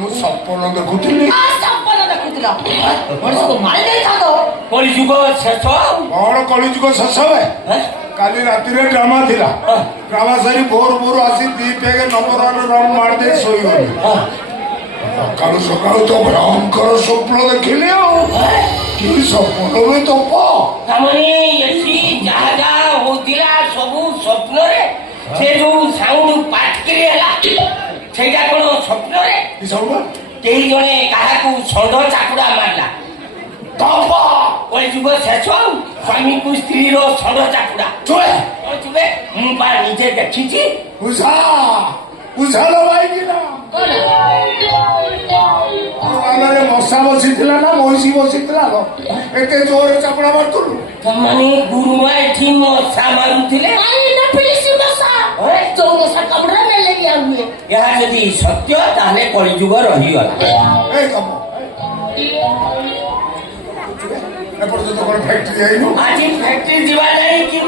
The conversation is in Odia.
ମୁଁ ସପନ ଦେଖୁଥିଲି। ସପନ ଦେଖୁଥିଲ ମଣିଷକୁ ମାରି ଦେଇଥାନ୍ତ। କଳିଯୁଗ ଶେଷ। କଣ କଳିଯୁଗ ଶେଷ ହୁଏ? କାଲି ରାତିରେ ଡ୍ରାମା ଥିଲା। ଡ୍ରାମା ସାରି ଭୋରୁ ଆସି 2 ପେଗ ନମ୍ବର ରାଉଣ୍ଡ ମାରିଦେଇ ଶୋଇଗଲି। ସକାଳୁ ସକାଳୁ ତ ଭୟଙ୍କର ସ୍ୱପ୍ନ ଦେଖିଲି ଆଉ। କି ସ୍ୱପ୍ନ ବି ତପ ତାମାନେ ଏଠି ଯାହା ଯାହା ହଉଥିଲା ସବୁ ସ୍ୱପ୍ନରେ ସେ ଯୋଉ ସାଉଣ୍ଡ ପାଟକିରି ହେଲା ସେଇଟା କଣ ସ୍ୱପ୍ନରେ? କି ସବୁ କେହି ଜଣେ କାହାକୁ ଷଣ୍ଢ ଚାକୁଡା ମାରିଲା। ତପ କଳିଯୁଗ ଶେଷ ଆଉ ସ୍ୱାମୀକୁ ସ୍ତ୍ରୀର ଷଣ୍ଢ ଚାକୁଡା। ଚୁବେ ମୁଁ ବା ନିଜେ ଦେଖିଛି। ବୁଝାଲ ଭାଇକି ନା ମଶା ବସିଥିଲା ନା ମଇଁଷି ବସିଥିଲା ଏତେ ଜୋରରେ ଚାପଡ଼ା ମାରୁଥିଲୁ। ମାନେ ଗୁରୁମା ଏଠି ମଶା ମାରୁଥିଲେ। ଏହା ଯଦି ସତ୍ୟ ତାହେଲେ କଳିଯୁଗ ରହିଗଲା। ଏପର୍ଯ୍ୟନ୍ତ କଣ ଫ୍ୟାକ୍ଟ୍ରି ଯାଇନୁ? ଆଜି ଫ୍ୟାକ୍ଟ୍ରି ଯିବା ନାହିଁ କି